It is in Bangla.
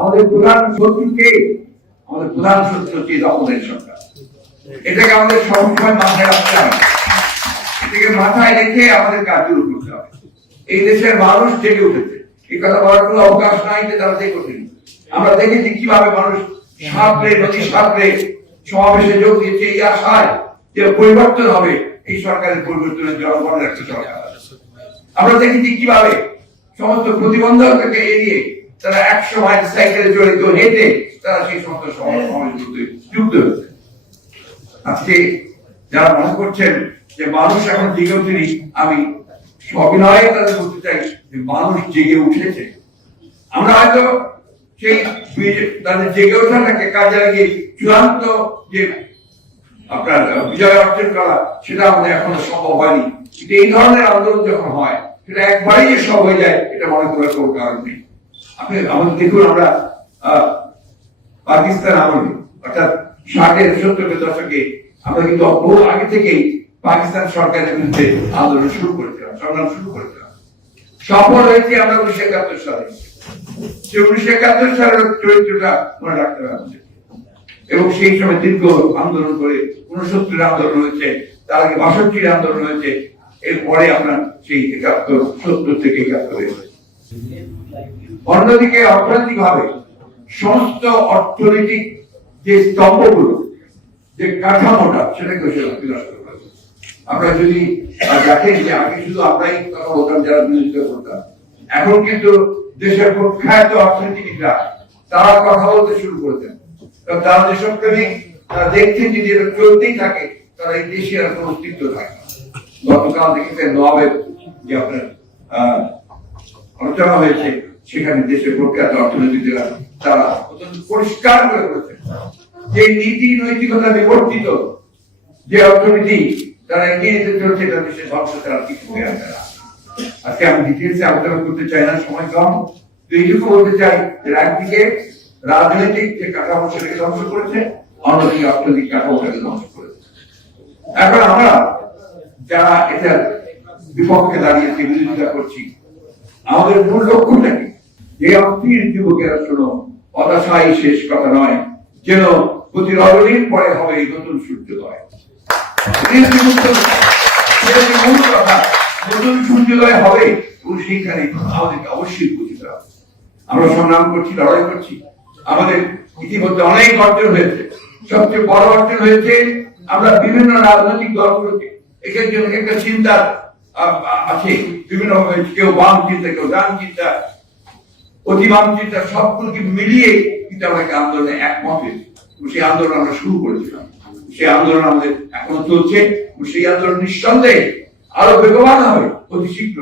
আমাদের প্রধান শত্রু কে? আমাদের প্রধান শত্রু হচ্ছে দখলের সরকার। এটাকে আমাদের সবসময় মাথায় রাখতে হবে, এটাকে মাথায় রেখে আমাদের কাজ শুরু করতে হবে। এই দেশের মানুষ জেগে উঠেছে, এই কথা বলার কোনো অবকাশ নাই যে তারা জেগে ওঠেনি। আমরা দেখেছি কিভাবে মানুষ সাঁতরে নদী সাঁতরে সমাবেশে যোগ দিয়েছে এই আশায় যে পরিবর্তন হবে, এই সরকারের পরিবর্তনের জনগণের একটা সরকার। আমরা দেখেছি কিভাবে সমস্ত প্রতিবন্ধকতাকে এড়িয়ে তারা 100 মাইল সাইকেলে জড়িত হেঁটে তারা সেই সমস্ত সমাবেশগুলোতে যুক্ত হয়েছে। আজকে যারা মনে করছেন যে মানুষ এখন জেগে ওঠেনি, আমি সবিনয়ে তাদের বলতে চাই যে মানুষ জেগে উঠেছে। আমরা হয়তো সেই তাদের জেগে ওঠাটাকে কাজে লাগিয়ে চূড়ান্ত যে আপনার বিজয় অর্জন করা সেটা আমাদের এখনো সম্ভব হয়নি। কিন্তু এই ধরনের আন্দোলন যখন হয় সেটা একবারেই যে সব হয়ে যায় এটা মনে করার কোনো কারণ নেই। আপনি আমাদের দেখুন, আমরা পাকিস্তান আমলে অর্থাৎ 60-70 দশকে আমরা কিন্তু বহু আগে থেকেই পাকিস্তান সরকারের বিরুদ্ধে আন্দোলন শুরু করেছিলাম, সংগ্রাম শুরু করেছিলাম। সফল হয়েছে আমরা 1971 সালে। 1971 সালের চরিত্রটা মনে রাখতে হবে এবং সেই সময় দীর্ঘ আন্দোলন করে 69 আন্দোলন হয়েছে, তার আগে 62 আন্দোলন হয়েছে, এরপরে আমরা সেই 71-70 থেকে 71 অন্যদিকে অর্থনৈতিক ভাবে সমস্ত অর্থনৈতিক যে স্তম্ভগুলো, যে কাঠামোটা সেটাকে বিনষ্ট করেছে। আমরা যদি দেখেন যে আগে শুধু আমরাই কথা বলতাম যারা বিরোধিতা করতাম, এখন কিন্তু দেশের প্রখ্যাত অর্থনীতিবিদরা তারা কথা বলতে শুরু করেছেন। তারা যেসব প্রেমিক তারা দেখছেন যদি এটা চলতেই থাকে তারা এই দেশে আর কোনো অস্তিত্ব থাকে। গতকাল দেখেছেন নবাবের যে আপনার আলোচনা হয়েছে, সেখানে দেশের প্রখ্যাত অর্থনীতিবিদরা তারা পরিষ্কার করে বলেছেন যে নীতি নৈতিকতা বিবর্তিত যে অর্থনীতি তারা এগিয়ে নিতে চলছে এটা দেশের ধ্বংস ছাড়া কিছু হয়ে আসে না। আজকে আমি ডিটেলসে আলোচনা করতে চাই না, সময় কম। তো এইটুকু বলতে চাই যে একদিকে রাজনৈতিক যে কাঠামো সেটাকে ধ্বংস করেছে, অন্যদিকে অর্থনৈতিক কাঠামোটাকে ধ্বংস করেছে। এখন আমরা যারা এটার বিপক্ষে দাঁড়িয়েছি, বিরোধিতা করছি, আমাদের মূল লক্ষ্যটা কি? যে অস্থির যুবকেরা শোনো, হতাশাই শেষ কথা নয়, যেন প্রতি রজনীর পরে হবে নতুন সূর্যোদয়। মূল কথা, নতুন সূর্যোদয় হবে এবং সেইখানে আমাদেরকে অবশ্যই বুঝতে হবে। আমরা সংগ্রাম করছি, লড়াই করছি, আমাদের ইতিমধ্যে অনেক অর্জন হয়েছে। সবচেয়ে বড় অর্জন হয়েছে আমরা বিভিন্ন রাজনৈতিক দলগুলোকে এটার জন্য একটা চিন্তা আছে, বিভিন্ন ভাবে কেউ বাম চিন্তা, কেউ ডান চিন্তা, অতি বাম চিন্তা, সবগুলোকে মিলিয়ে কিন্তু আমরা একটা আন্দোলনে একমত হয়েছি। সেই আন্দোলন আমরা শুরু করেছিলাম, সেই আন্দোলন আমাদের এখনো চলছে। সেই আন্দোলন নিঃসন্দেহে আরো বেগবান হবে অতি শীঘ্র।